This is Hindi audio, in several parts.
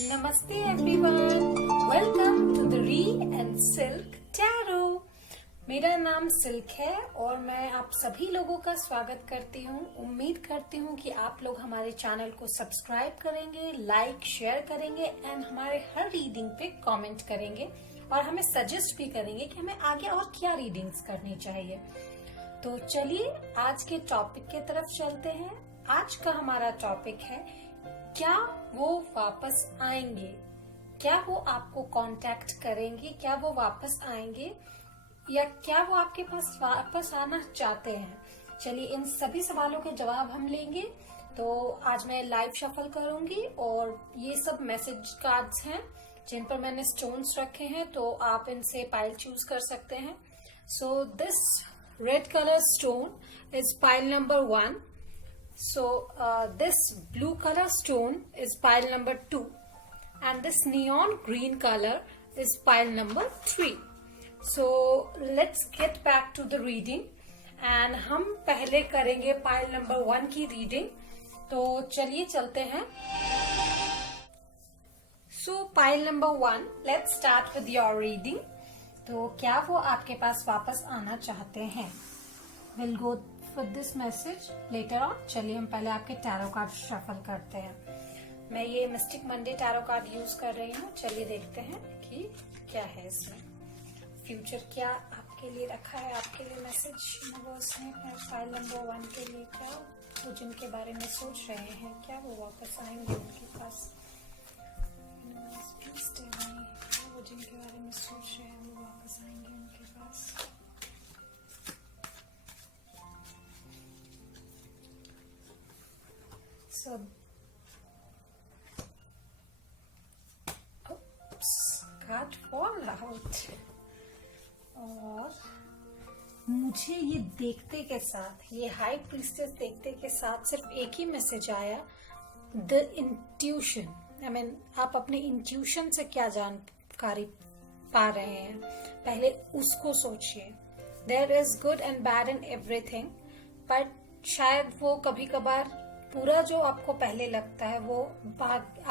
Namaste everyone. Welcome to the Re and Silk Tarot. मेरा नाम सिल्क है और मैं आप सभी लोगों का स्वागत करती हूँ। उम्मीद करती हूँ कि आप लोग हमारे चैनल को सब्सक्राइब करेंगे, लाइक शेयर करेंगे एंड हमारे हर रीडिंग पे कमेंट करेंगे और हमें सजेस्ट भी करेंगे कि हमें आगे और क्या रीडिंग्स करनी चाहिए। तो चलिए आज के टॉपिक के तरफ चलते हैं। आज का हमारा टॉपिक है, क्या वो वापस आएंगे? क्या वो आपको कांटेक्ट करेंगे? क्या वो वापस आएंगे या क्या वो आपके पास वापस आना चाहते हैं? चलिए इन सभी सवालों के जवाब हम लेंगे। तो आज मैं लाइव शफल करूंगी और ये सब मैसेज कार्ड्स हैं जिन पर मैंने स्टोन्स रखे हैं, तो आप इनसे पाइल चूज कर सकते हैं। So this red colour stone is pile number 1. So this blue color stone is pile number 2 and this neon green color is pile number 3. So let's get back to the reading and हम पहले करेंगे pile number 1 की reading. तो चलिए चलते हैं. So pile number 1, let's start with your reading. तो क्या वो आपके पास वापस आना चाहते हैं? We'll go with this message later on. चलिए हम पहले आपके टैरो कार्ड शफल करते हैं। मैं ये mistake Monday tarot card use कर रही हूँ। चलिए देखते हैं कि क्या है इसमें। फ्यूचर क्या आपके लिए रखा है, आपके लिए मैसेज यूनिवर्स ने फाइल नंबर 1 के लिए। क्या वो जिनके बारे में सोच रहे हैं, क्या वो वापस आएंगे उनके पास? क्या वो जिनके बारे में सोच रहे हैं वो वापस आएंगे उनके पास? So, oops, card fall out. और मुझे ये देखते के साथ, ये हाई प्रीस्टेस देखते के साथ सिर्फ एक ही मैसेज आया, द इंट्यूशन। आई मीन आप अपने इंट्यूशन से क्या जानकारी पा रहे हैं, पहले उसको सोचिए। There is good and bad in everything, but शायद वो कभी कभार पूरा जो आपको पहले लगता है वो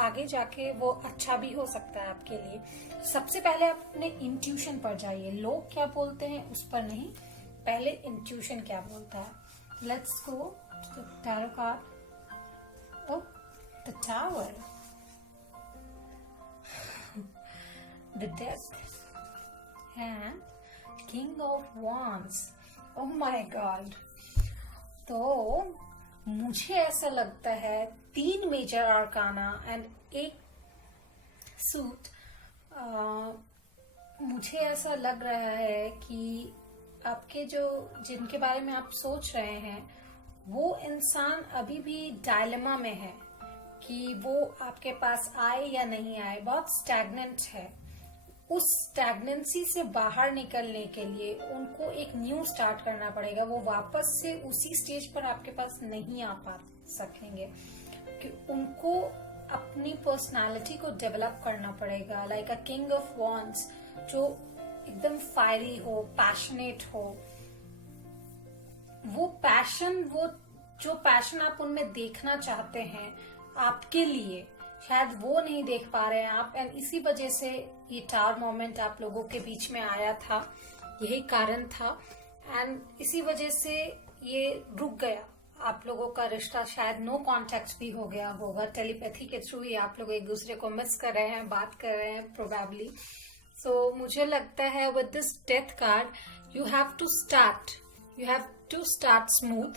आगे जाके वो अच्छा भी हो सकता है आपके लिए। सबसे पहले आप अपने इंट्यूशन पर जाइए। लोग क्या बोलते हैं उस पर नहीं, पहले इंट्यूशन क्या बोलता है। Let's go to the tarot card. Oh, the tower, the death and king of wands. Oh my god. तो मुझे ऐसा लगता है 3 मेजर आर्काना एंड 1 सूट। मुझे ऐसा लग रहा है कि आपके जो जिनके बारे में आप सोच रहे हैं वो इंसान अभी भी डायलेमा में है कि वो आपके पास आए या नहीं आए। बहुत स्टैग्नेंट है। उस स्टैग्नेंसी से बाहर निकलने के लिए उनको एक न्यू स्टार्ट करना पड़ेगा। वो वापस से उसी स्टेज पर आपके पास नहीं आ पा सकेंगे कि उनको अपनी पर्सनालिटी को डेवलप करना पड़ेगा। Like a king of wands, जो एकदम फायरी हो, पैशनेट हो। वो पैशन, वो जो पैशन आप उनमें देखना चाहते हैं आपके लिए, शायद वो नहीं देख पा रहे हैं आप। एंड इसी वजह से ये टावर मोमेंट आप लोगों के बीच में आया था, यही कारण था। एंड इसी वजह से ये रुक गया आप लोगों का रिश्ता। शायद नो कॉन्टेक्ट भी हो गया होगा। टेलीपैथी के थ्रू ही आप लोग एक दूसरे को मिस कर रहे हैं, बात कर रहे हैं प्रोबेबली। सो मुझे लगता है with this death card you have to start smooth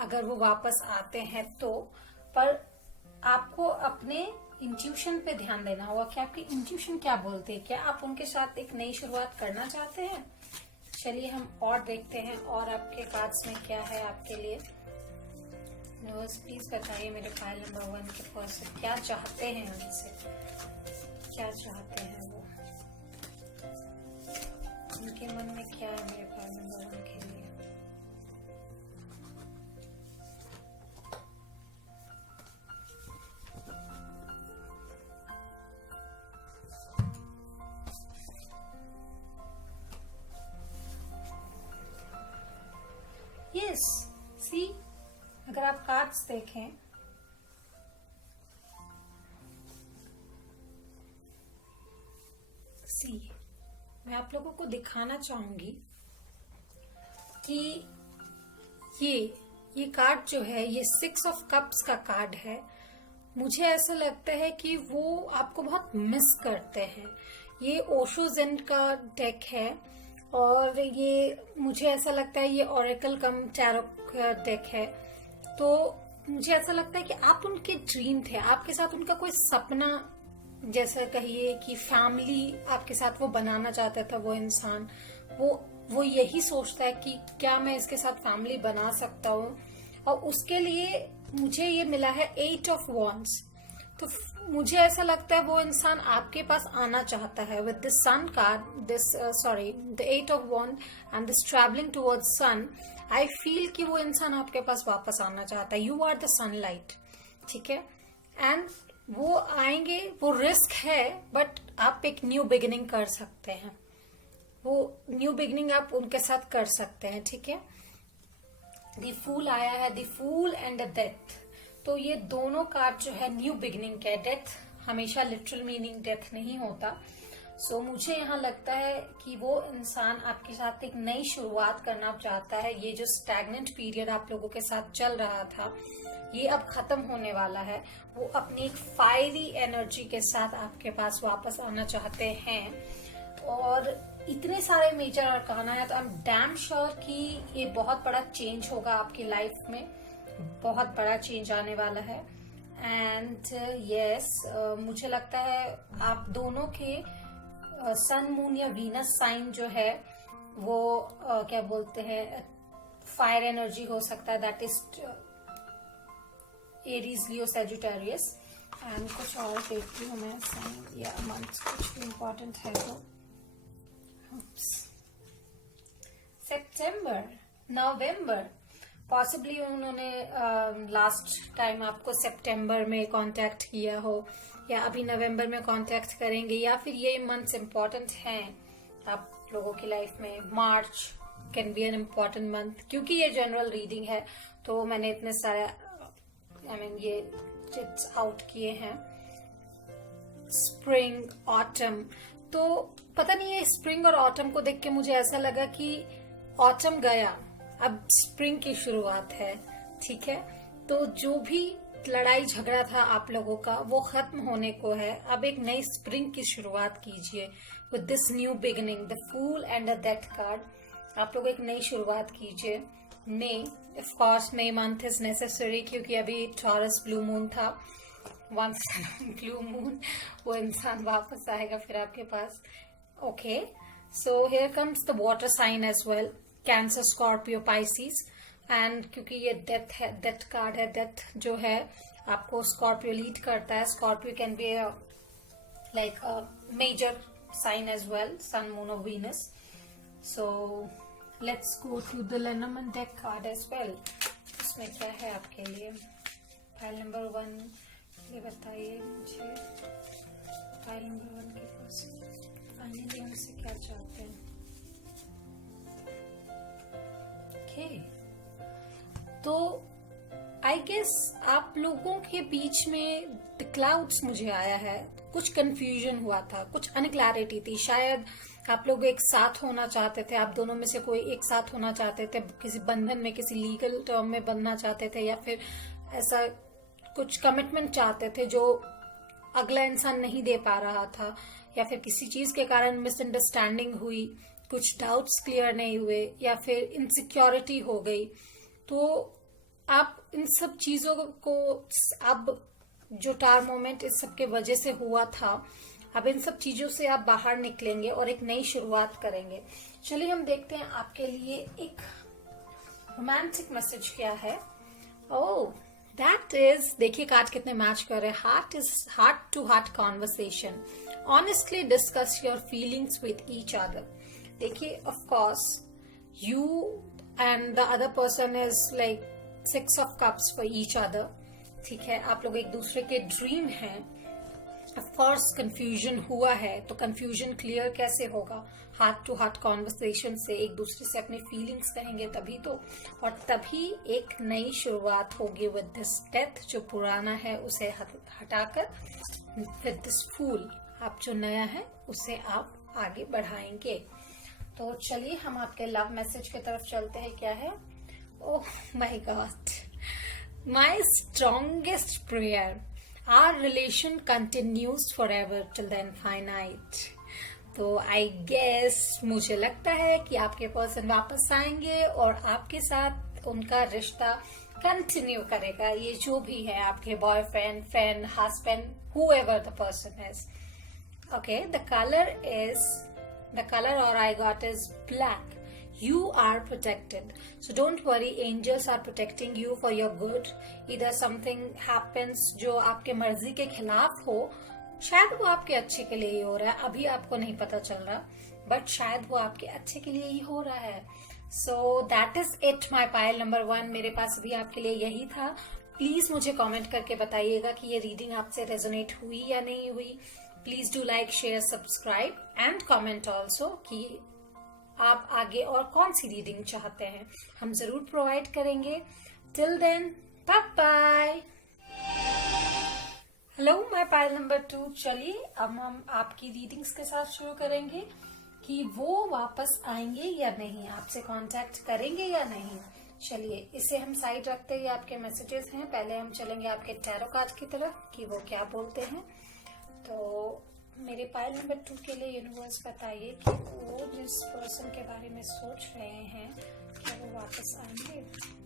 अगर वो वापस आते हैं तो। पर आपको अपने इंट्यूशन पे ध्यान देना होगा कि आपकी इंट्यूशन क्या बोलते हैं। क्या आप उनके साथ एक नई शुरुआत करना चाहते हैं? चलिए हम और देखते हैं और आपके कार्ड्स में क्या है आपके लिए। यूनिवर्स प्लीज बताइए मेरे फाइल नंबर 1 के पर्सन क्या चाहते हैं उनसे, क्या चाहते हैं वो, उनके मन में क्या है मेरे फाइल नंबर 1 के लिए। यस, सी, अगर आप कार्ड्स देखें आप लोगों को दिखाना चाहूंगी कि ये कार्ड जो है, ये 6 ऑफ कप्स का कार्ड है। मुझे ऐसा लगता है कि वो आपको बहुत मिस करते हैं। ये ओशो ज़ेन का डेक है और ये मुझे ऐसा लगता है ये ओरेकल कम टैरो का डेक है। तो मुझे ऐसा लगता है कि आप उनके ड्रीम थे, आपके साथ उनका कोई सपना, जैसा कहिए कि फैमिली आपके साथ वो बनाना चाहता था। वो इंसान वो यही सोचता है कि क्या मैं इसके साथ फैमिली बना सकता हूँ, और उसके लिए मुझे ये मिला है 8 ऑफ वॉन्ड्स। तो मुझे ऐसा लगता है वो इंसान आपके पास आना चाहता है with this sun card, the 8 of wand and this travelling towards sun. I feel कि वो इंसान आपके पास वापस आना चाहता है। यू आर द सनलाइट, ठीक है। एंड वो आएंगे, वो रिस्क है, बट आप एक न्यू बिगिनिंग कर सकते हैं। वो न्यू बिगिनिंग आप उनके साथ कर सकते हैं, ठीक है। द फूल आया है, the fool and the death. तो ये दोनों कार्ड जो है न्यू बिगिनिंग के। डेथ हमेशा लिटरल मीनिंग डेथ नहीं होता। सो मुझे यहाँ लगता है कि वो इंसान आपके साथ एक नई शुरुआत करना चाहता है। ये जो स्टैग्नेंट पीरियड आप लोगों के साथ चल रहा था, ये अब खत्म होने वाला है। वो अपनी एक फायरी एनर्जी के साथ आपके पास वापस आना चाहते हैं। और इतने सारे मेजर अरकाना है, तो आई एम डैम श्योर कि ये बहुत बड़ा चेंज होगा आपकी लाइफ में। बहुत बड़ा चेंज आने वाला है। एंड यस, मुझे लगता है आप दोनों के सन, मून या वीनस साइन जो है वो क्या बोलते हैं, फायर एनर्जी हो सकता है। That is Aries, Leo, Sagittarius. And कुछ और देखती हूँ मैं साइन या मंथ कुछ इम्पोर्टेंट है तो। सितंबर, नवंबर, पॉसिबली उन्होंने लास्ट टाइम आपको सितंबर में कांटेक्ट किया हो, या अभी नवंबर में कांटेक्ट करेंगे, या फिर ये मंथ्स इम्पोर्टेंट हैं आप लोगों की लाइफ में। March can be an important month, क्योंकि ये जनरल रीडिंग है तो मैंने इतने सारे ये चिट्स आउट किए हैं। स्प्रिंग, ऑटम, तो पता नहीं है, स्प्रिंग और ऑटम को देख के मुझे ऐसा लगा कि ऑटम गया, अब स्प्रिंग की शुरुआत है, ठीक है। तो जो भी लड़ाई झगड़ा था आप लोगों का वो खत्म होने को है। अब एक नई स्प्रिंग की शुरुआत कीजिए with this new beginning, the fool and the death card. आप लोग एक नई शुरुआत कीजिए। May, of course May month is necessary, क्योंकि अभी टॉरस ब्लू मून था। वंस ब्लू मून, वो इंसान वापस आएगा फिर आपके पास। Okay, so here comes the water sign as well, cancer, Scorpio, Pisces. And क्योंकि ये डेथ है, डेथ कार्ड है, डेथ जो है आपको स्कॉर्पियो लीड करता है। Scorpio can be like major sign as well, sun, moon और Venus. So let's go to the Lenormand deck card as well. इसमें क्या है आपके लिए? फाइल नंबर 1, ये बताइए मुझे, फाइल नंबर 1 के पास फाइनली हमसे क्या चाहते हैं। ओके, तो आई गेस आप लोगों के बीच में द क्लाउड्स मुझे आया है। कुछ कंफ्यूजन हुआ था, कुछ अनक्लैरिटी थी। शायद आप लोग एक साथ होना चाहते थे, आप दोनों में से कोई एक साथ होना चाहते थे, किसी बंधन में, किसी लीगल टर्म में बनना चाहते थे, या फिर ऐसा कुछ कमिटमेंट चाहते थे जो अगला इंसान नहीं दे पा रहा था, या फिर किसी चीज के कारण मिसअंडरस्टैंडिंग हुई, कुछ डाउट्स क्लियर नहीं हुए, या फिर इनसिक्योरिटी हो गई। तो आप इन सब चीजों को, अब जो टार मोमेंट इस सब के वजह से हुआ था, अब इन सब चीजों से आप बाहर निकलेंगे और एक नई शुरुआत करेंगे। चलिए हम देखते हैं आपके लिए एक रोमांटिक मैसेज क्या है। ओह, दैट इज, देखिए कार्ड कितने मैच कर रहे हैं। Heart is heart to heart conversation, honestly discuss your feelings with each other. देखिए, of course you and the other person is like 6 of cups for each other, ठीक है। आप लोग एक दूसरे के ड्रीम हैं। ऑफ कोर्स कंफ्यूजन हुआ है, तो कंफ्यूजन क्लियर कैसे होगा? हार्ट टू हार्ट कॉन्वर्सेशन से एक दूसरे से अपने फीलिंग्स कहेंगे तभी तो, और तभी एक नई शुरुआत होगी विद दिस डेथ। जो पुराना है उसे हटाकर विद दिस फूल, आप जो नया है उसे आप आगे बढ़ाएंगे। तो चलिए हम आपके लव मैसेज की तरफ चलते हैं। क्या है? Oh my god, my strongest prayer, our relation continues for ever till the infinite. तो आई गेस मुझे लगता है कि आपके पर्सन वापस आएंगे और आपके साथ उनका रिश्ता कंटिन्यू करेगा। ये जो भी है, आपके boyfriend, friend, husband, whoever the person is. Okay, the color or I got is black. You are protected. So don't worry, angels are protecting you for your good. Either something happens जो आपके मर्जी के खिलाफ हो, शायद वो आपके अच्छे के लिए ही हो रहा है, अभी आपको नहीं पता चल रहा, बट शायद वो आपके अच्छे के लिए ही हो रहा है। So that is it my pile number 1। मेरे पास भी आपके लिए यही था। प्लीज मुझे कमेंट करके बताइएगा कि ये रीडिंग आपसे रेजोनेट हुई या नहीं हुई। Please do like, share, subscribe and comment also कि आप आगे और कौन सी रीडिंग चाहते हैं, हम जरूर प्रोवाइड करेंगे। Till then, bye bye. Hello my pile number 2। चलिए अब हम आपकी रीडिंग्स के साथ शुरू करेंगे कि वो वापस आएंगे या नहीं, आपसे कांटेक्ट करेंगे या नहीं। चलिए इसे हम साइड रखते हैं, आपके मैसेजेस हैं। पहले हम चलेंगे आपके टैरो कार्ड की तरफ कि वो क्या बोलते हैं। तो मेरे पायल नंबर 2 के लिए यूनिवर्स बताइए कि वो जिस पर्सन के बारे में सोच रहे हैं क्या वो वापस आएंगे।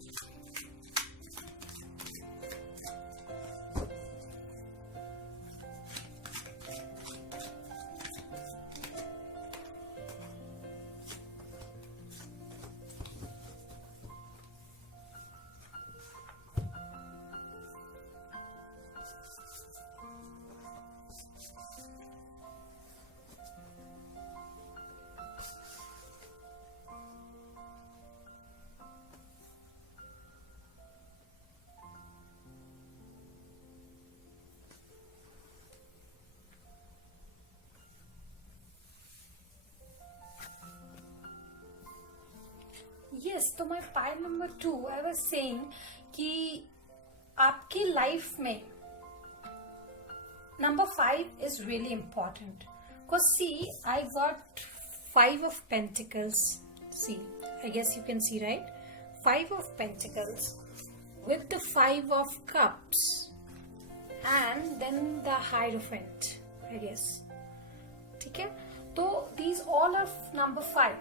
यस, तो my pile number 2 I was saying कि आपकी लाइफ में number 5 is really important. Because see I got 5 of Pentacles. See, I guess you can see, right? 5 of Pentacles with the 5 of Cups and then the Hierophant, I guess. ठीक है, तो these all are number 5।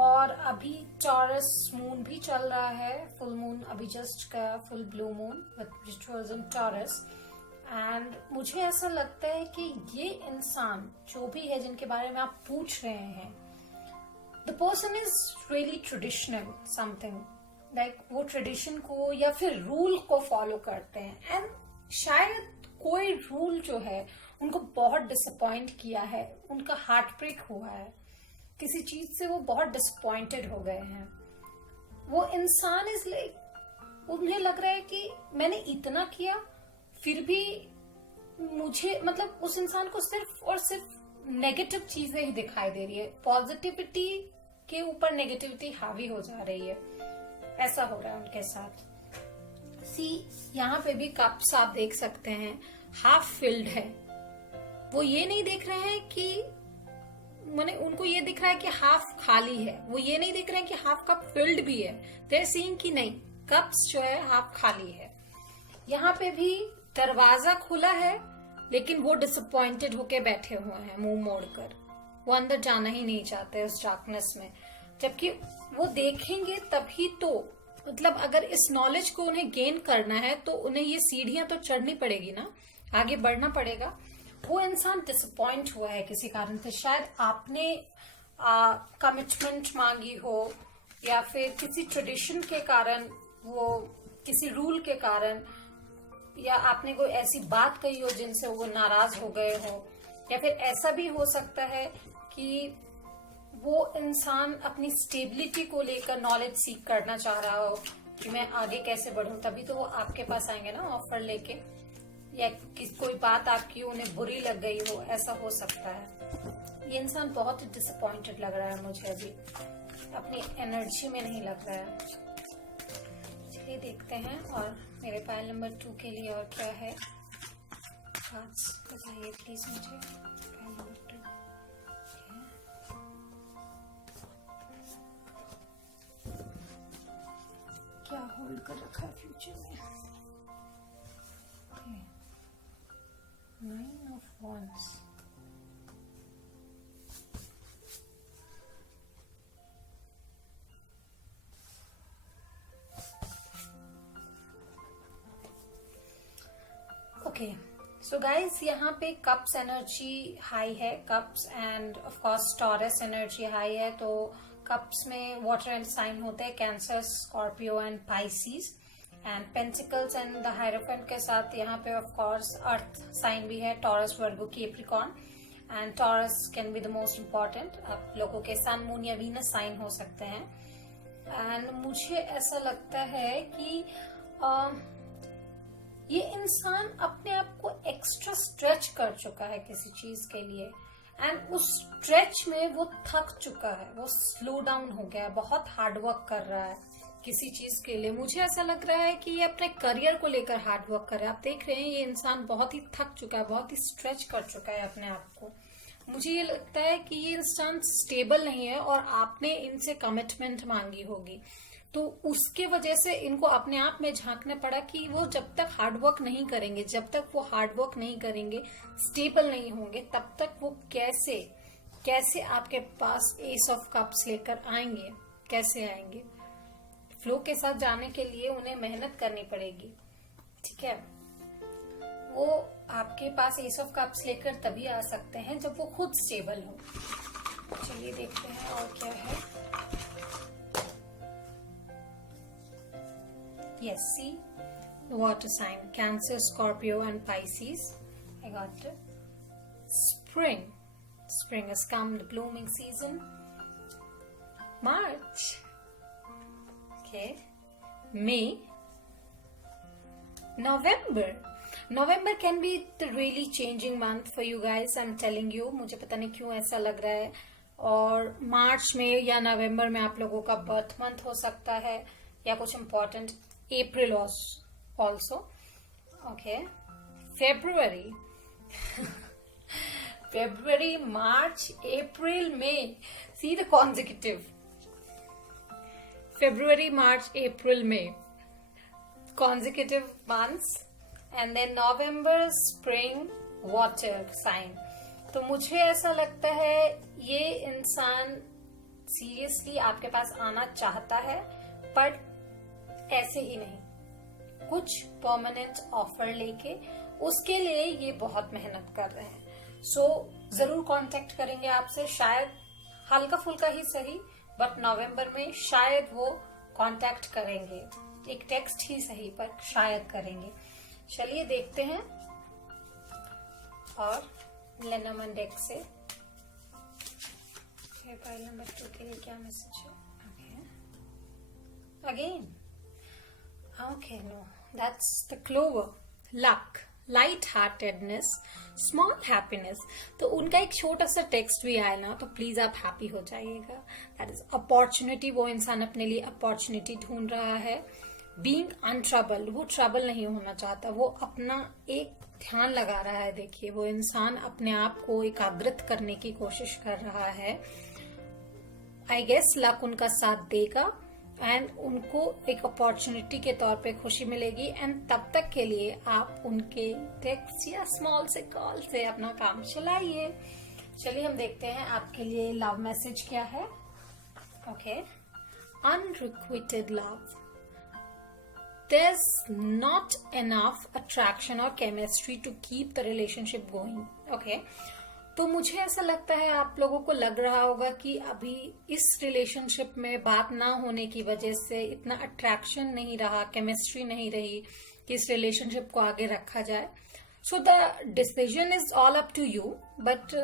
और अभी टॉरस मून भी चल रहा है, फुल मून अभी जस्ट गया, full blue moon which was in taurus. And मुझे ऐसा लगता है कि ये इंसान जो भी है जिनके बारे में आप पूछ रहे हैं, the person is really traditional something, like वो ट्रेडिशन को या फिर रूल को फॉलो करते हैं। एंड शायद कोई रूल जो है उनको बहुत डिसअपॉइंट किया है, उनका हार्ट ब्रेक हुआ है, किसी चीज से वो बहुत डिसअपॉइंटेड हो गए हैं। वो इंसान इज लाइक, उन्हें लग रहा है कि मैंने इतना किया फिर भी मुझे, मतलब उस इंसान को सिर्फ और सिर्फ नेगेटिव चीजें ही दिखाई दे रही है, पॉजिटिविटी के ऊपर नेगेटिविटी हावी हो जा रही है। ऐसा हो रहा है उनके साथ। सी यहाँ पे भी कप्स आप देख सकते हैं, हाफ फिल्ड है। वो ये नहीं देख रहे हैं कि मैंने, उनको ये दिख रहा है कि हाफ खाली है, वो ये नहीं देख रहे हैं कि हाफ कप फिल्ड भी है। देयर सीइंग कि नहीं, कप्स जो है हाफ खाली है। यहाँ पे भी दरवाजा खुला है लेकिन वो डिसअपॉइंटेड होके बैठे हुए हैं मुंह मोड़कर, वो अंदर जाना ही नहीं चाहते उस डार्कनेस में। जबकि वो देखेंगे तभी तो, मतलब अगर इस नॉलेज को उन्हें गेन करना है तो उन्हें ये सीढ़ियां तो चढ़नी पड़ेगी ना, आगे बढ़ना पड़ेगा। वो इंसान डिसअपॉइंट हुआ है किसी कारण से, शायद आपने कमिटमेंट मांगी हो या फिर किसी ट्रेडिशन के कारण, वो किसी रूल के कारण, या आपने कोई ऐसी बात कही हो जिनसे वो नाराज हो गए हो, या फिर ऐसा भी हो सकता है कि वो इंसान अपनी स्टेबिलिटी को लेकर नॉलेज सीख करना चाह रहा हो कि मैं आगे कैसे बढ़ूं, तभी तो वो आपके पास आएंगे ना ऑफर लेके, या कोई बात आपकी उन्हें बुरी लग गई हो, ऐसा हो सकता है। ये इंसान बहुत ही डिसअपॉइंटेड लग रहा है मुझे, अभी अपनी एनर्जी में नहीं लग रहा है। चलिए देखते हैं और मेरे पायल नंबर 2 के लिए और क्या है। कार्ड्स बताइए प्लीज मुझे, पायल नंबर 2। होल्ड कर रखा है फ्यूचर में। Nine of wands, okay. So guys, यहाँ पे कप्स एनर्जी हाई है, cups and of course Taurus energy high है। तो कप्स में वाटर एंड साइन होते हैं, Cancer, Scorpio and Pisces. And pentacles and the hierophant के साथ यहाँ पे ऑफ कोर्स अर्थ साइन भी है, taurus, Virgo, Capricorn. And taurus can be the most important. आप लोगों के सन, मून या वीनस साइन हो सकते हैं। एंड मुझे ऐसा लगता है कि ये इंसान अपने आप को एक्स्ट्रा स्ट्रेच कर चुका है किसी चीज के लिए, एंड उस स्ट्रेच में वो थक चुका है, वो स्लो डाउन हो गया है, बहुत हार्ड वर्क कर रहा है किसी चीज के लिए। मुझे ऐसा लग रहा है कि ये अपने करियर को लेकर हार्ड वर्क कर रहा है। आप देख रहे हैं ये इंसान बहुत ही थक चुका है, बहुत ही स्ट्रेच कर चुका है अपने आप को। मुझे ये लगता है कि ये इंसान स्टेबल नहीं है और आपने इनसे कमिटमेंट मांगी होगी, तो उसके वजह से इनको अपने आप में झांकना पड़ा कि वो जब तक हार्ड वर्क नहीं करेंगे, जब तक वो हार्ड वर्क नहीं करेंगे, स्टेबल नहीं होंगे, तब तक वो कैसे आपके पास एस ऑफ कप्स लेकर आएंगे, कैसे आएंगे। फ्लो के साथ जाने के लिए उन्हें मेहनत करनी पड़ेगी, ठीक है। वो आपके पास एस ऑफ कप्स लेकर तभी आ सकते हैं जब वो खुद स्टेबल हो। चलिए देखते हैं और क्या है। Yes, see, the water sign, Cancer, Scorpio and Pisces. I got it. Spring. Spring has come, the blooming season. March. Okay. May. November. November can be the really changing month for you guys. I'm telling you. मुझे पता नहीं क्यों ऐसा लग रहा है। और मार्च में या नवंबर में आप लोगों का बर्थ मंथ हो सकता है, या कुछ important. April also. Okay. February. February, March, April, May. See the consecutive. February, March, April, May. Consecutive months. And then November, spring, water sign. तो मुझे ऐसा लगता है ये इंसान सीरियसली आपके पास आना चाहता है, पर ऐसे ही नहीं, कुछ परमानेंट ऑफर लेके उसके लिए ये बहुत मेहनत कर रहे हैं। सो जरूर कांटेक्ट करेंगे आपसे, शायद हल्का फुल्का ही सही, बट नवंबर में शायद वो कांटेक्ट करेंगे, एक टेक्स्ट ही सही पर शायद करेंगे। चलिए देखते हैं। और लेनोमन डेक से फाइल नंबर 2 के लिए क्या मैसेज है? Again okay, no, that's the clover. Luck, light-heartedness, small happiness. तो उनका एक छोटा सा टेक्स्ट भी आया ना, तो प्लीज आप हैप्पी हो जाइएगा। That is opportunity, वो इंसान अपने लिए अपॉर्चुनिटी ढूंढ रहा है। Being untroubled, वो ट्रबल नहीं होना चाहता, वो अपना एक ध्यान लगा रहा है। देखिए वो इंसान अपने आप को एकाग्रित करने की कोशिश कर रहा है। आई गेस लक उनका साथ देगा एंड उनको एक अपॉर्चुनिटी के तौर पे खुशी मिलेगी, एंड तब तक के लिए आप उनके टेक्स्ट या स्मॉल से कॉल से अपना काम चलाइए। चलिए हम देखते हैं आपके लिए लव मैसेज क्या है। Okay, unrequited love, there's not enough attraction or chemistry to keep the relationship going. Okay, तो मुझे ऐसा लगता है आप लोगों को लग रहा होगा कि अभी इस रिलेशनशिप में बात ना होने की वजह से इतना अट्रैक्शन नहीं रहा, केमिस्ट्री नहीं रही कि इस रिलेशनशिप को आगे रखा जाए। So the decision is all up to you, but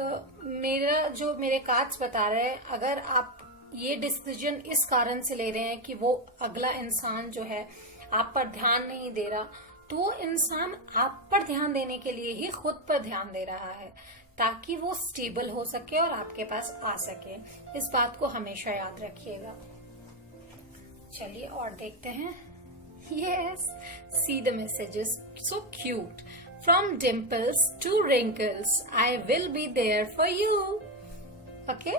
मेरे कार्ड्स बता रहे हैं, अगर आप ये डिसीजन इस कारण से ले रहे हैं कि वो अगला इंसान जो है आप पर ध्यान नहीं दे रहा, तो वो इंसान आप पर ध्यान देने के लिए ही खुद पर ध्यान दे रहा है, ताकि वो स्टेबल हो सके और आपके पास आ सके। इस बात को हमेशा याद रखिएगा। चलिए और देखते हैं। Yes, see the messages, so cute. From dimples to wrinkles, I will be there for you. Okay,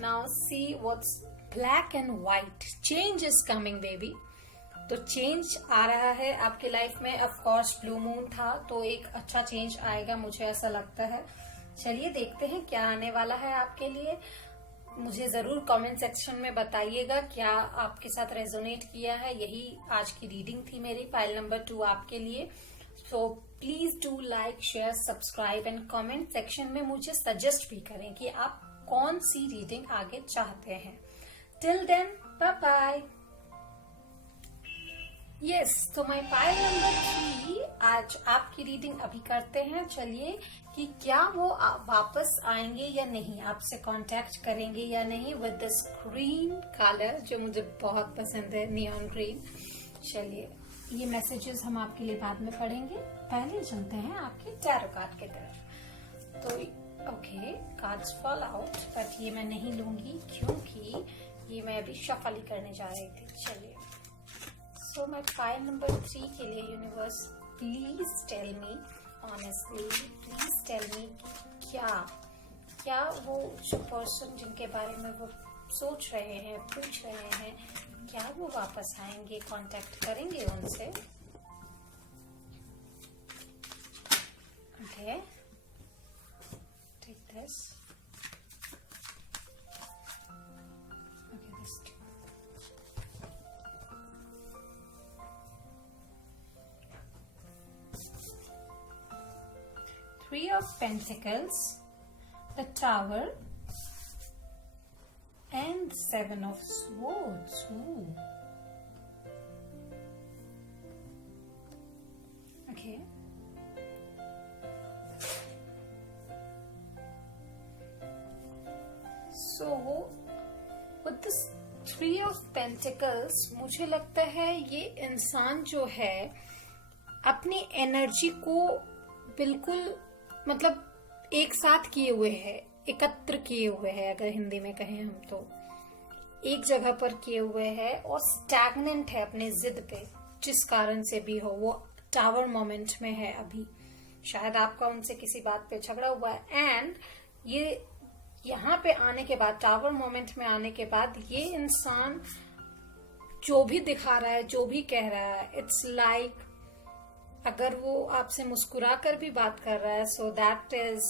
now see what's black and white, change is coming baby. तो चेंज आ रहा है आपके लाइफ में। ऑफ कोर्स ब्लू मून था तो एक अच्छा चेंज आएगा, मुझे ऐसा लगता है। चलिए देखते हैं क्या आने वाला है आपके लिए। मुझे जरूर कमेंट सेक्शन में बताइएगा क्या आपके साथ रेजोनेट किया है। यही आज की रीडिंग थी मेरी, फाइल नंबर 2 आपके लिए। So please do like, share, subscribe and comment section में मुझे सजेस्ट भी करें कि आप कौन सी रीडिंग आगे चाहते हैं। Till then, bye bye. Yes, तो माय फाइल नंबर 3 आज आपकी रीडिंग अभी करते हैं। चलिए कि क्या वो वापस आएंगे या नहीं, आपसे कांटेक्ट करेंगे या नहीं विद दिस ग्रीन कलर जो मुझे बहुत पसंद है, नियॉन ग्रीन। चलिए ये मैसेजेस हम आपके लिए बाद में पढ़ेंगे, पहले चलते हैं आपके टैरो कार्ड की तरफ। तो okay, cards fall out, but ये मैं नहीं लूंगी क्योंकि ये मैं अभी शफल ही करने जा रही थी। चलिए, सो मैं फाइल नंबर 3 के लिए universe please tell me honestly, please tell me क्या वो जो पर्सन जिनके बारे में वो सोच रहे हैं, पूछ रहे हैं, क्या वो वापस आएंगे, कांटेक्ट करेंगे उनसे। Okay, take this. Three of Pentacles, the Tower, and 7 of Swords. Ooh. Okay. So, with this 3 of Pentacles, मुझे लगता है ये इंसान जो है अपनी एनर्जी को बिल्कुल मतलब एक साथ किए हुए है, एकत्र किए हुए है, अगर हिंदी में कहें हम तो एक जगह पर किए हुए है और स्टैग्नेंट है अपने जिद पे, जिस कारण से भी हो वो टावर मोमेंट में है अभी। शायद आपका उनसे किसी बात पे झगड़ा हुआ है एंड ये यहाँ पे आने के बाद, टावर मोमेंट में आने के बाद ये इंसान जो भी दिखा रहा है, जो भी कह रहा है, इट्स लाइक अगर वो आपसे मुस्कुरा कर भी बात कर रहा है, so that is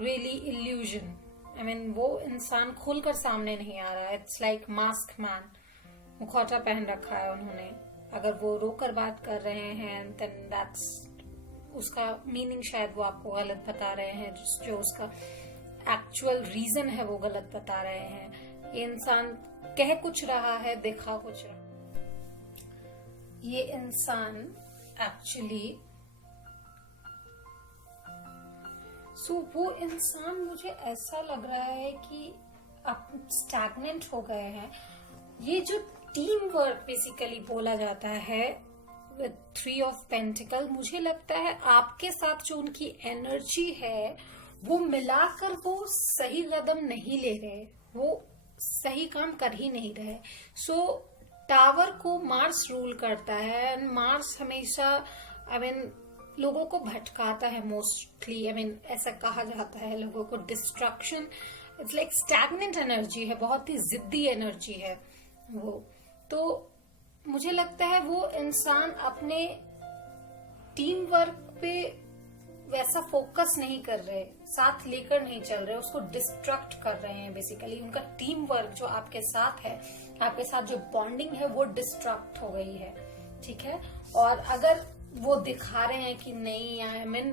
really illusion. I mean वो इंसान खुलकर सामने नहीं आ रहा है, इट्स लाइक मास्क मैन, मुखौटा पहन रखा है उन्होंने। अगर वो रोकर बात कर रहे हैं देन दैट्स उसका मीनिंग, शायद वो आपको गलत बता रहे हैं, जो उसका एक्चुअल रीजन है वो गलत बता रहे हैं। ये इंसान कह कुछ रहा है, दिखा कुछ रहा। ये इंसान एक्चुअली वो इंसान मुझे ऐसा लग रहा है कि आप स्टैग्नेंट हो गए हैं। ये जो टीम वर्क बेसिकली बोला जाता है विद 3 ऑफ पेंटिकल, मुझे लगता है आपके साथ जो उनकी एनर्जी है वो मिलाकर वो सही कदम नहीं ले रहे, वो सही काम कर ही नहीं रहे। सो टावर को मार्स रूल करता है एंड मार्स हमेशा लोगों को भटकाता है मोस्टली। ऐसा कहा जाता है लोगों को, destruction, it's like stagnant energy है, बहुत ही जिद्दी एनर्जी है वो। तो मुझे लगता है वो इंसान अपने टीम वर्क पे वैसा फोकस नहीं कर रहे, साथ लेकर नहीं चल रहे, उसको डिस्ट्रक्ट कर रहे हैं बेसिकली। उनका टीम वर्क जो आपके साथ है, आपके साथ जो बॉन्डिंग है वो डिस्ट्रक्ट हो गई है, ठीक है। और अगर वो दिखा रहे हैं कि नहीं, I am in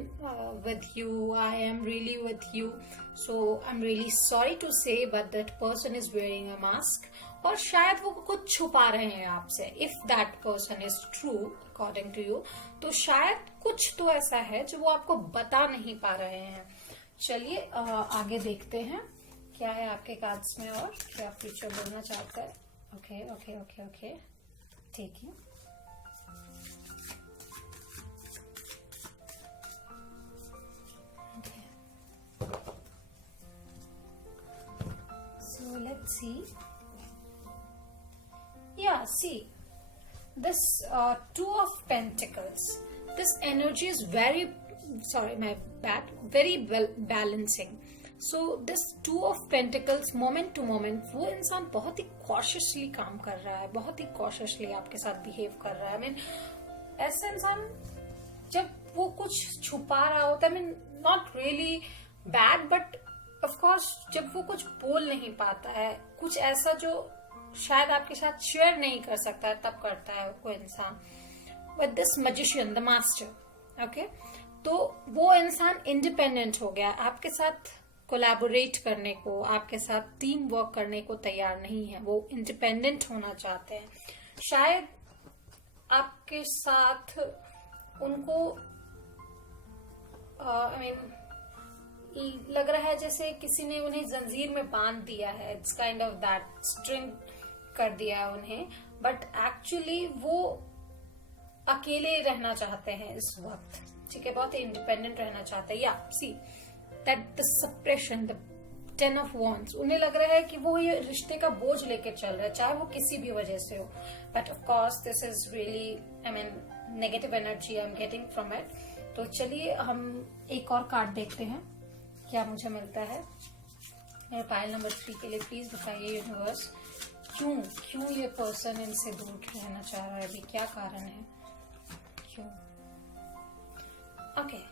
with you, I am really with you, so I am really sorry to say but that person is wearing a mask, और शायद वो कुछ छुपा रहे हैं आपसे। If that person is true according to you, तो शायद कुछ तो ऐसा है जो वो आपको बता नहीं पा रहे हैं। चलिए आगे देखते हैं क्या है आपके कार्ड्स में और क्या फ्यूचर बोलना चाहता है। ओके ओके ओके ओके, ठीक है। So let's see. Yeah, see, this 2 of Pentacles, this energy is very, sorry, my bad, very well balancing. So this two of pentacles, moment to moment वो इंसान बहुत ही कॉशियसली काम कर रहा है, बहुत ही कॉशियसली आपके साथ बिहेव कर रहा है। I mean, ऐसा इंसान जब वो कुछ छुपा रहा होता है, I mean, not really bad, but of course जब वो कुछ बोल नहीं पाता है, कुछ ऐसा जो शायद आपके साथ शेयर नहीं कर सकता है, तब करता है वो इंसान। But this magician, the master, okay, तो वो इंसान इंडिपेंडेंट हो गया, आपके साथ कोलैबोरेट करने को, आपके साथ टीम वर्क करने को तैयार नहीं है, वो इंडिपेंडेंट होना चाहते हैं। शायद आपके साथ उनको आई मीन लग रहा है जैसे किसी ने उन्हें जंजीर में बांध दिया है, it's kind of that, string कर दिया है उन्हें, बट एक्चुअली वो अकेले रहना चाहते हैं इस वक्त, ठीक है, बहुत ही इंडिपेंडेंट रहना चाहते हैं। या see that the suppression, the 10 of Wands, उन्हें लग रहा है कि वो ये रिश्ते का बोझ लेके चल रहा है, चाहे वो किसी भी वजह से हो। But of course this is really, I mean, negative energy I am getting from it. तो चलिए हम एक और कार्ड देखते हैं, क्या मुझे मिलता है। मेरे पाइल नंबर 3 के लिए प्लीज बताइए यूनिवर्स, क्यों ये पर्सन इनसे दूर रहना चाह रहा है, अभी क्या कारण है, क्यों? Okay,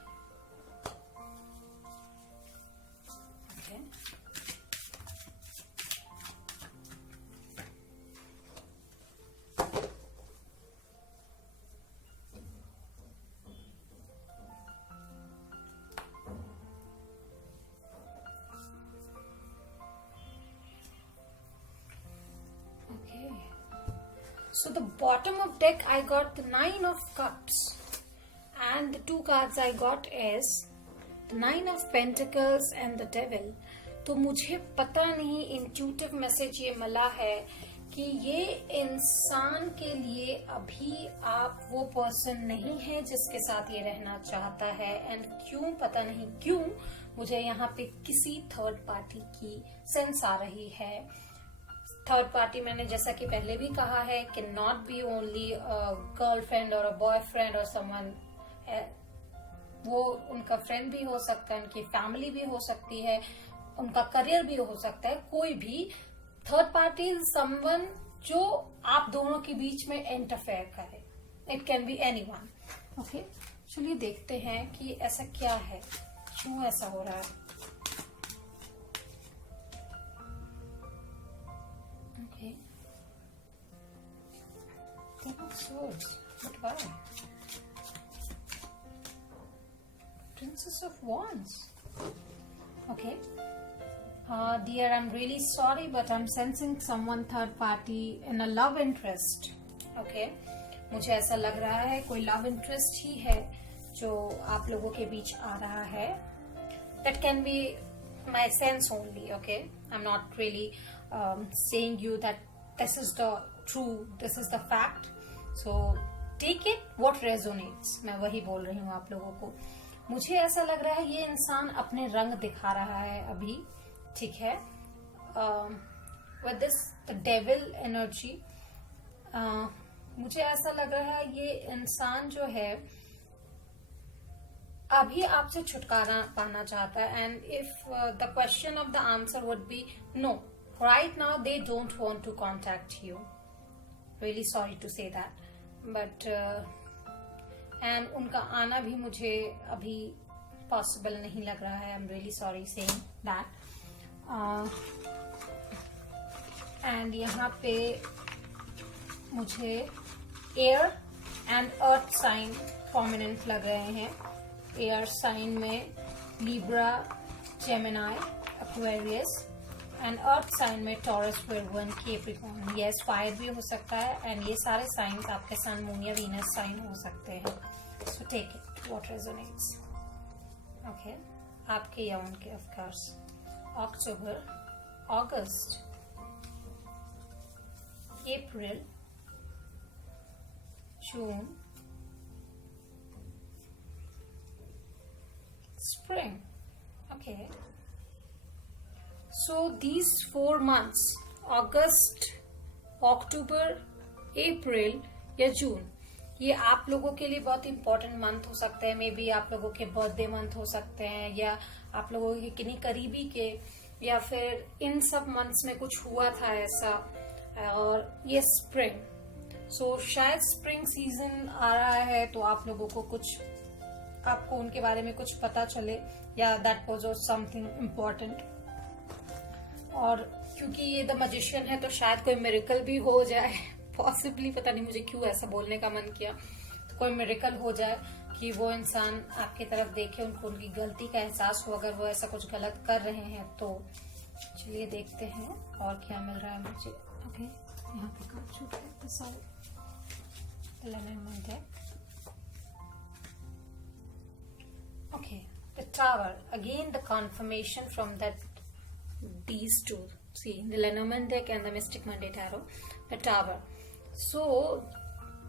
so the bottom of deck I got the 9 of Cups, and the 2 cards I got is the 9 of Pentacles and the Devil. तो मुझे पता नहीं, इंट्यूटिव मैसेज ये मिला है कि ये इंसान के लिए अभी आप वो पर्सन नहीं है जिसके साथ ये रहना चाहता है। एंड क्यों, पता नहीं क्यों, मुझे यहाँ पे किसी थर्ड पार्टी की सेंस आ रही है। थर्ड पार्टी मैंने जैसा कि पहले भी कहा है कि नॉट बी ओनली गर्लफ्रेंड और अ बॉयफ्रेंड और समवन, वो उनका फ्रेंड भी हो सकता है, उनकी फैमिली भी हो सकती है, उनका करियर भी हो सकता है, कोई भी थर्ड पार्टी इज समवन जो आप दोनों के बीच में इंटरफेयर करे। It can be anyone. Okay, चलिए देखते हैं कि ऐसा क्या है, क्यों ऐसा हो रहा है। Okay. Ten of Swords, but why? Princess of Wands. Okay. Dear, I'm really sorry, but I'm sensing someone third party in a love interest. Okay. मुझे ऐसा लग रहा है कोई लव इंटरेस्ट ही है जो आप लोगों के बीच आ रहा है। That can be my sense only. Okay. I'm not really saying you that this is the true, this is the fact, so take it what resonates। मैं वही बोल रही हूँ आप लोगों को। मुझे ऐसा लग रहा है ये इंसान अपने रंग दिखा रहा है अभी, ठीक है, with this the devil energy। मुझे ऐसा लग रहा है ये इंसान जो है अभी आपसे छुटकारा पाना चाहता है। And if the question of the answer would be no, right now they don't want to contact you, really sorry to say that, but and उनका आना भी मुझे अभी possible नहीं लग रहा है। I'm really sorry saying that। and यहाँ पे मुझे air and earth sign prominent लग रहे हैं। air sign में Libra, Gemini, Aquarius, and earth sign में Taurus, Virgo, Capricorn, yes fire भी हो सकता है। एंड ये सारे साइंस आपके सन, मून या वीनस साइन हो सकते हैं। So take it what resonates. Okay, आपके या उनके of course. October, August, April, June, spring. Okay, so these 4 months, August, October, April या जून, ये आप लोगों के लिए बहुत इंपॉर्टेंट मंथ हो सकते हैं, मे बी आप लोगों के बर्थडे मंथ हो सकते हैं, या आप लोगों के किन्हीं करीबी के, या फिर इन सब मंथ्स में कुछ हुआ था ऐसा। और ये स्प्रिंग, सो शायद स्प्रिंग सीजन आ रहा है, तो आप लोगों को कुछ, आपको उनके बारे में कुछ पता चले, या दैट वाज समथिंग इम्पोर्टेंट। और क्योंकि ये द मैजिशियन है तो शायद कोई मिरेकल भी हो जाए, पॉसिबली, पता नहीं मुझे क्यों ऐसा बोलने का मन किया, तो कोई मिरेकल हो जाए कि वो इंसान आपकी तरफ देखे, उनको उनकी गलती का एहसास हो, अगर वो ऐसा कुछ गलत कर रहे हैं तो। चलिए देखते हैं और क्या मिल रहा है मुझे। ओके, यहाँ पे काट चुके हैं तो सारे एलिमेंट है। Okay, the tower, again the confirmation from these two. See, the Lenormand deck and the Mystic Monday Tarot, the tower. So,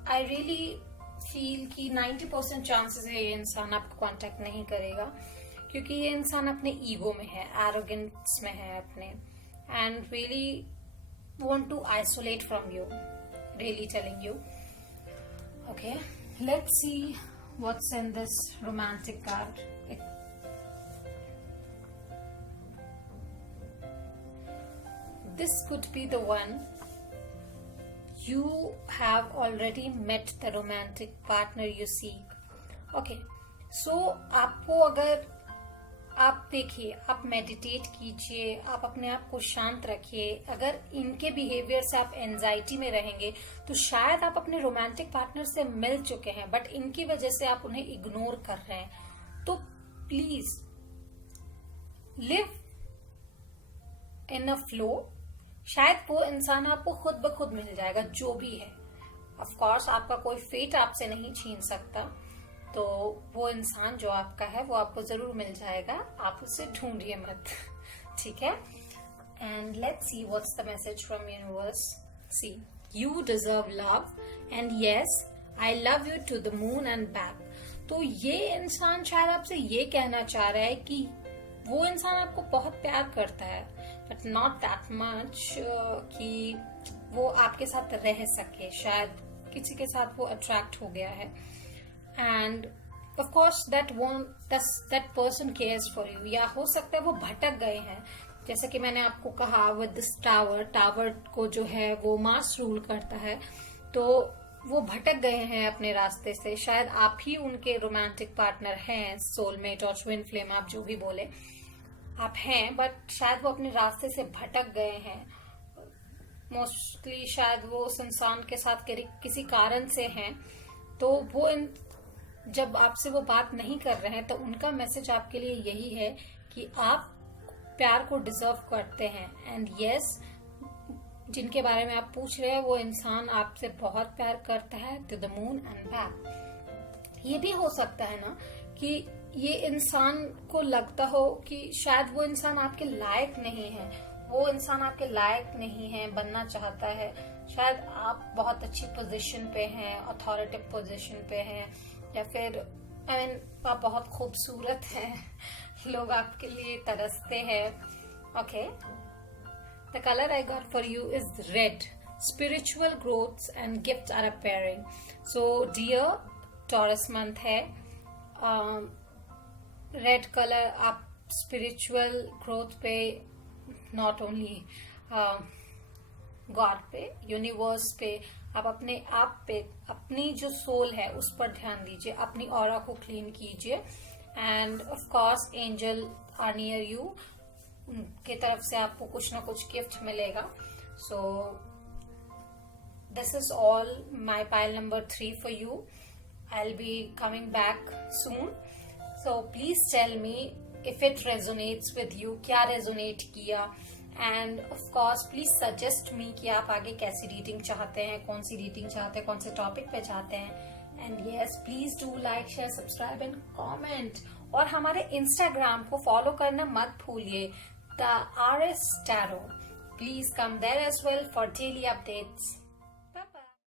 I really feel कि 90% chances है ये इंसान आपको कांटेक्ट नहीं करेगा, क्योंकि ये इंसान अपने ईगो में है, एरोगेंस में है अपने, and really want to isolate from you, really telling you. Okay, let's see what's in this romantic card. This could be the one. You have already met the romantic partner you seek. Okay, so आपको, अगर आप देखिए, आप मेडिटेट कीजिए, आप अपने आप को शांत रखिए। अगर इनके बिहेवियर से आप एंजाइटी में रहेंगे तो शायद आप अपने रोमांटिक पार्टनर से मिल चुके हैं, बट इनकी वजह से आप उन्हें इग्नोर कर रहे हैं। तो please live in a flow. शायद वो इंसान आपको खुद ब खुद मिल जाएगा, जो भी है। ऑफ कोर्स आपका कोई फेट आपसे नहीं छीन सकता, तो वो इंसान जो आपका है वो आपको जरूर मिल जाएगा, आप उसे ढूंढिए मत, ठीक है। And let's see what's the message from universe. See, you deserve love and yes I love you to the moon and back. तो ये इंसान शायद आपसे ये कहना चाह रहा है कि वो इंसान आपको बहुत प्यार करता है, बट नॉट दैट मच कि वो आपके साथ रह सके। शायद किसी के साथ वो अट्रैक्ट हो गया है, and of course that person cares for you। या हो सकता है वो भटक गए हैं, जैसे कि मैंने आपको कहा विद दिस टावर को जो है वो मास रूल करता है, तो वो भटक गए हैं अपने रास्ते से। शायद आप ही उनके रोमांटिक पार्टनर हैं, सोलमेट और ट्विन फ्लेम, आप जो भी बोले आप हैं, बट शायद वो अपने रास्ते से भटक गए हैं। मोस्टली शायद वो उस इंसान के साथ किसी कारण से हैं, तो वो जब आपसे वो बात नहीं कर रहे हैं तो उनका मैसेज आपके लिए यही है कि आप प्यार को डिजर्व करते हैं। एंड यस, जिनके बारे में आप पूछ रहे हैं वो इंसान आपसे बहुत प्यार करता है, to the moon and back. ये भी हो सकता है ना कि ये इंसान को लगता हो कि शायद वो इंसान आपके लायक नहीं है, वो इंसान आपके लायक नहीं है, बनना चाहता है। शायद आप बहुत अच्छी पोजीशन पे हैं, अथॉरिटिव पोजीशन पे हैं, या फिर आप बहुत खूबसूरत हैं, लोग आपके लिए तरसते हैं। Okay, the colour I got for you is red. Spiritual growths and gifts are appearing. So dear Taurus month है, रेड कलर आप स्पिरिचुअल ग्रोथ पे, नॉट ओनली गॉड पे, यूनिवर्स पे, आप अपने आप पे, अपनी जो सोल है उस पर ध्यान दीजिए, अपनी ऑरा को क्लीन कीजिए। And of course angel are near you, उनके तरफ से आपको कुछ ना कुछ गिफ्ट मिलेगा। So this is all my pile number 3 for you. I will be coming back soon, so please tell me if it resonates with you, क्या रेजोनेट किया। And of course please suggest me कि आप आगे कैसी रीडिंग चाहते हैं, कौन सी रीडिंग चाहते हैं, कौन से टॉपिक पे चाहते हैं। And yes, please do like, share, subscribe and comment. और हमारे इंस्टाग्राम को फॉलो करना मत भूलिए, the RS Tarot। Please come there as well for daily updates.